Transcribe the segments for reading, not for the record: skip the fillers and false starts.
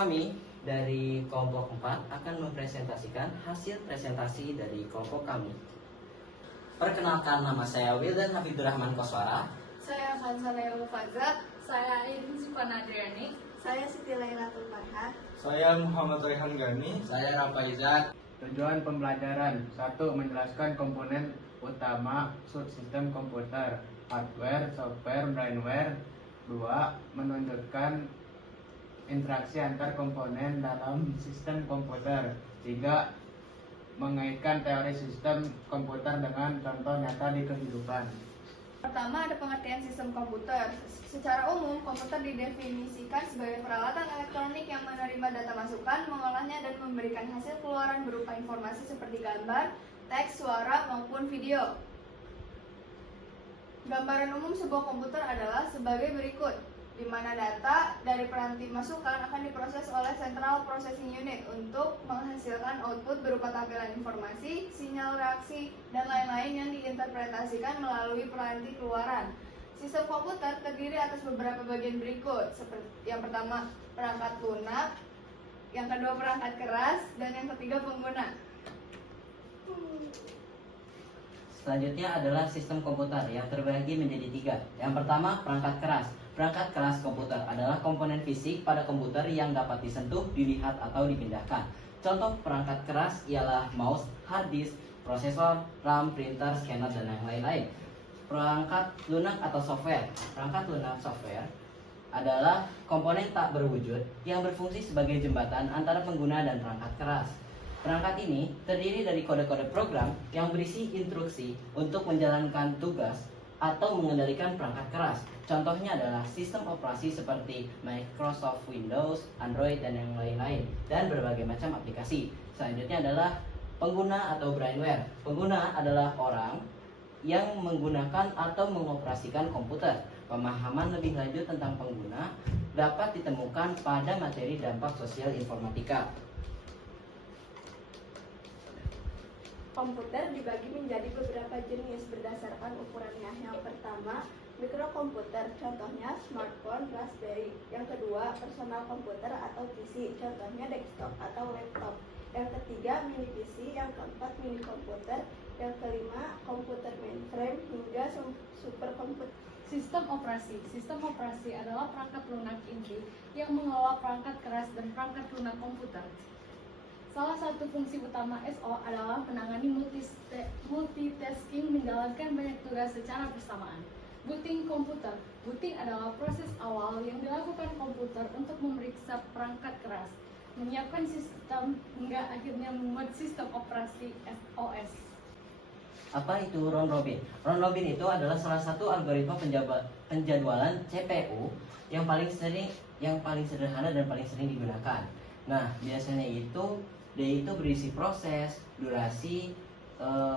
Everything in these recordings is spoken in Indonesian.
Kami dari kelompok 4 akan mempresentasikan hasil presentasi dari kelompok kami. Perkenalkan, nama saya Wildan Hafidurrahman Koswara. Saya Khansanaya Mufaza. Saya Aidin Sukana Adriani. Saya Siti Lailatul Farha. Saya Muhammad Rehan Gani. Saya Rafa Izat. Tujuan pembelajaran: 1. Menjelaskan komponen utama subsistem komputer, hardware, software, brainware. 2. Menunjukkan interaksi antar komponen dalam sistem komputer. 3. Mengaitkan teori sistem komputer dengan contoh nyata di kehidupan. Pertama, ada pengertian sistem komputer. Secara umum, komputer didefinisikan sebagai peralatan elektronik yang menerima data masukan, mengolahnya, dan memberikan hasil keluaran berupa informasi seperti gambar, teks, suara, maupun video. Gambaran umum sebuah komputer adalah sebagai berikut, di mana data dari peranti masukan akan diproses oleh Central Processing Unit untuk menghasilkan output berupa tampilan informasi, sinyal reaksi, dan lain-lain yang diinterpretasikan melalui peranti keluaran. Sistem komputer terdiri atas beberapa bagian berikut, seperti yang pertama perangkat lunak, yang kedua perangkat keras, dan yang ketiga pengguna. Selanjutnya adalah sistem komputer yang terbagi menjadi 3. Yang pertama, perangkat keras. Perangkat keras komputer adalah komponen fisik pada komputer yang dapat disentuh, dilihat, atau dipindahkan. Contoh perangkat keras ialah mouse, hard disk, prosesor, RAM, printer, scanner, dan yang lain-lain. Perangkat lunak atau software. Perangkat lunak software adalah komponen tak berwujud yang berfungsi sebagai jembatan antara pengguna dan perangkat keras. Perangkat ini terdiri dari kode-kode program yang berisi instruksi untuk menjalankan tugas atau mengendalikan perangkat keras. Contohnya adalah sistem operasi seperti Microsoft Windows, Android, dan yang lain-lain, dan berbagai macam aplikasi. Selanjutnya adalah pengguna atau brainware. Pengguna adalah orang yang menggunakan atau mengoperasikan komputer. Pemahaman lebih lanjut tentang pengguna dapat ditemukan pada materi dampak sosial informatika. Komputer dibagi menjadi beberapa jenis berdasarkan ukurannya. Yang pertama, mikrokomputer, contohnya smartphone, Raspberry. Yang kedua, personal komputer atau PC, contohnya desktop atau laptop. Yang ketiga, mini PC. Yang keempat, mini komputer. Yang kelima, komputer mainframe hingga superkomputer. Sistem operasi. Sistem operasi adalah perangkat lunak inti yang mengelola perangkat keras dan perangkat lunak komputer. Salah satu fungsi utama SO adalah menangani multitasking, menjalankan banyak tugas secara bersamaan. Booting komputer. Booting adalah proses awal yang dilakukan komputer untuk memeriksa perangkat keras, menyiapkan sistem hingga akhirnya membuat sistem operasi SOS. Apa itu round robin? Round robin itu adalah salah satu algoritma penjadwalan CPU yang paling sederhana dan paling sering digunakan. Nah, biasanya dia itu berisi proses, durasi,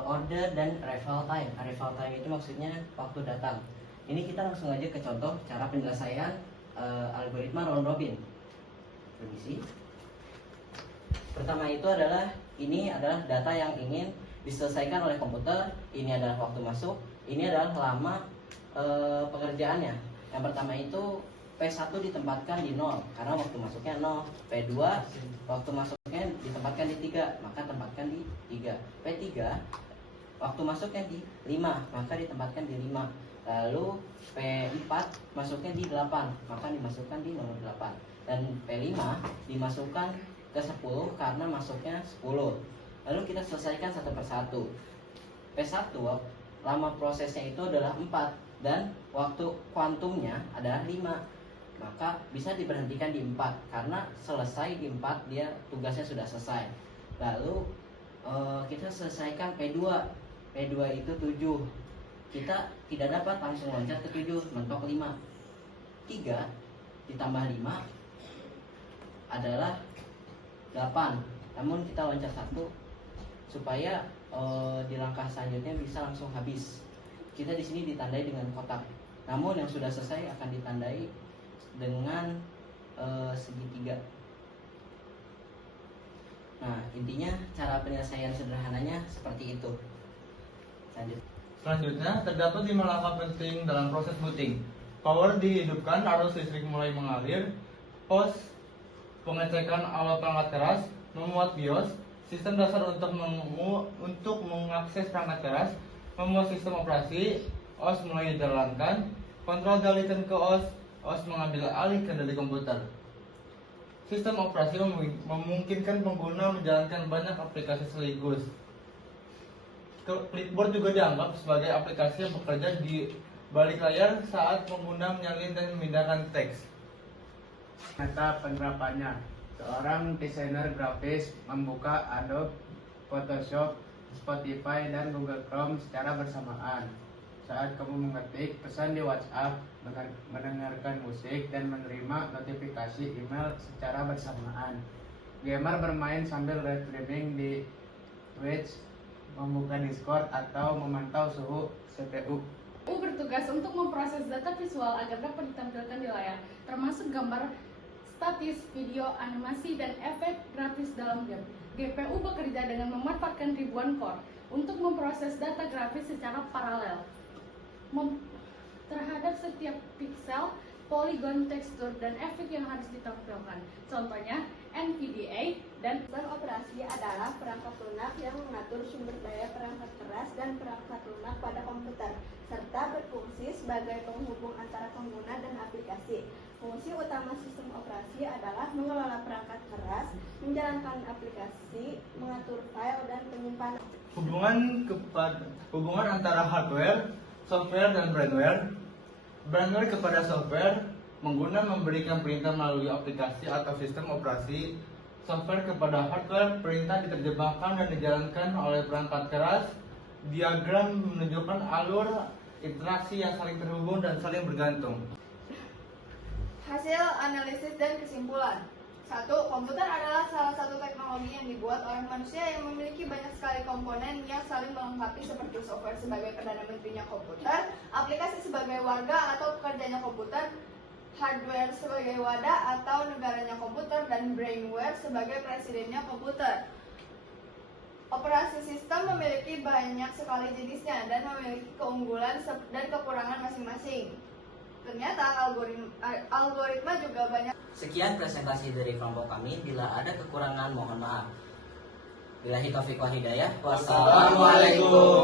order, dan arrival time. Arrival time itu maksudnya waktu datang. Ini kita langsung aja ke contoh cara penyelesaian algoritma round robin. Permisi. Pertama itu adalah data yang ingin diselesaikan oleh komputer. Ini adalah waktu masuk. Ini adalah lama pengerjaannya. Yang pertama itu P1 ditempatkan di 0 karena waktu masuknya 0. P2 waktu masuknya ditempatkan di 3, maka tempatkan di 3. P3 waktu masuknya di 5, maka ditempatkan di 5. Lalu P4 masuknya di 8, maka dimasukkan di nomor 8. Dan P5 dimasukkan ke 10 karena masuknya 10. Lalu kita selesaikan satu persatu. P1 lama prosesnya itu adalah 4 dan waktu kuantumnya adalah 5. Maka bisa diberhentikan di 4 karena selesai di 4 dia tugasnya sudah selesai. Lalu kita selesaikan P2. P2 itu 7. Kita tidak dapat langsung loncat ke 7, mentok 5. 3 ditambah 5 adalah 8. Namun kita loncat 1 supaya di langkah selanjutnya bisa langsung habis. Kita di sini ditandai dengan kotak. Namun yang sudah selesai akan ditandai dengan segitiga. Nah, intinya cara penyelesaian sederhananya seperti itu. Lanjut. Selanjutnya, terdapat 5 langkah penting dalam proses booting. Power dihidupkan, arus listrik mulai mengalir, pos pengecekan alat perangkat keras, memuat BIOS, sistem dasar untuk mengakses perangkat keras, memuat sistem operasi, OS mulai dijalankan, kontrol dialihkan ke OS, OS mengambil alih kendali komputer. Sistem operasi memungkinkan pengguna menjalankan banyak aplikasi sekaligus. Clipboard juga dianggap sebagai aplikasi yang bekerja di balik layar saat pengguna menyalin dan memindahkan teks. Nyata penerapannya, seorang desainer grafis membuka Adobe Photoshop, Spotify, dan Google Chrome secara bersamaan. Saat kamu mengetik pesan di WhatsApp, mendengarkan musik, dan menerima notifikasi email secara bersamaan. Gamer bermain sambil live streaming di Twitch, membuka Discord, atau memantau suhu CPU. GPU bertugas untuk memproses data visual agar dapat ditampilkan di layar, termasuk gambar statis, video, animasi, dan efek grafis dalam game. GPU bekerja dengan memanfaatkan ribuan core untuk memproses data grafis secara paralel terhadap setiap pixel, poligon, tekstur, dan efek yang harus ditampilkan. Contohnya, NVDA dan Sistem operasi adalah perangkat lunak yang mengatur sumber daya perangkat keras dan perangkat lunak pada komputer, serta berfungsi sebagai penghubung antara pengguna dan aplikasi. Fungsi utama sistem operasi adalah mengelola perangkat keras, menjalankan aplikasi, mengatur file, dan penyimpanan. Hubungan antara hardware, software, dan brandware. Brandware kepada software, pengguna memberikan perintah melalui aplikasi atau sistem operasi. Software kepada hardware, perintah diterjemahkan dan dijalankan oleh perangkat keras. Diagram menunjukkan alur interaksi yang saling terhubung dan saling bergantung. Hasil analisis dan kesimpulan. 1. Komputer adalah salah satu teknologi yang dibuat oleh manusia yang memiliki banyak sekali komponen yang saling melengkapi, seperti software sebagai perdana menterinya komputer, aplikasi sebagai warga atau pekerjanya komputer, hardware sebagai wadah atau negaranya komputer, dan brainware sebagai presidennya komputer. Operasi sistem memiliki banyak sekali jenisnya dan memiliki keunggulan dan kekurangan masing-masing. Ternyata algoritma juga banyak. Sekian presentasi dari kelompok kami. Bila ada kekurangan mohon maaf. Billahi taufiq wal hidayah. Wassalamualaikum.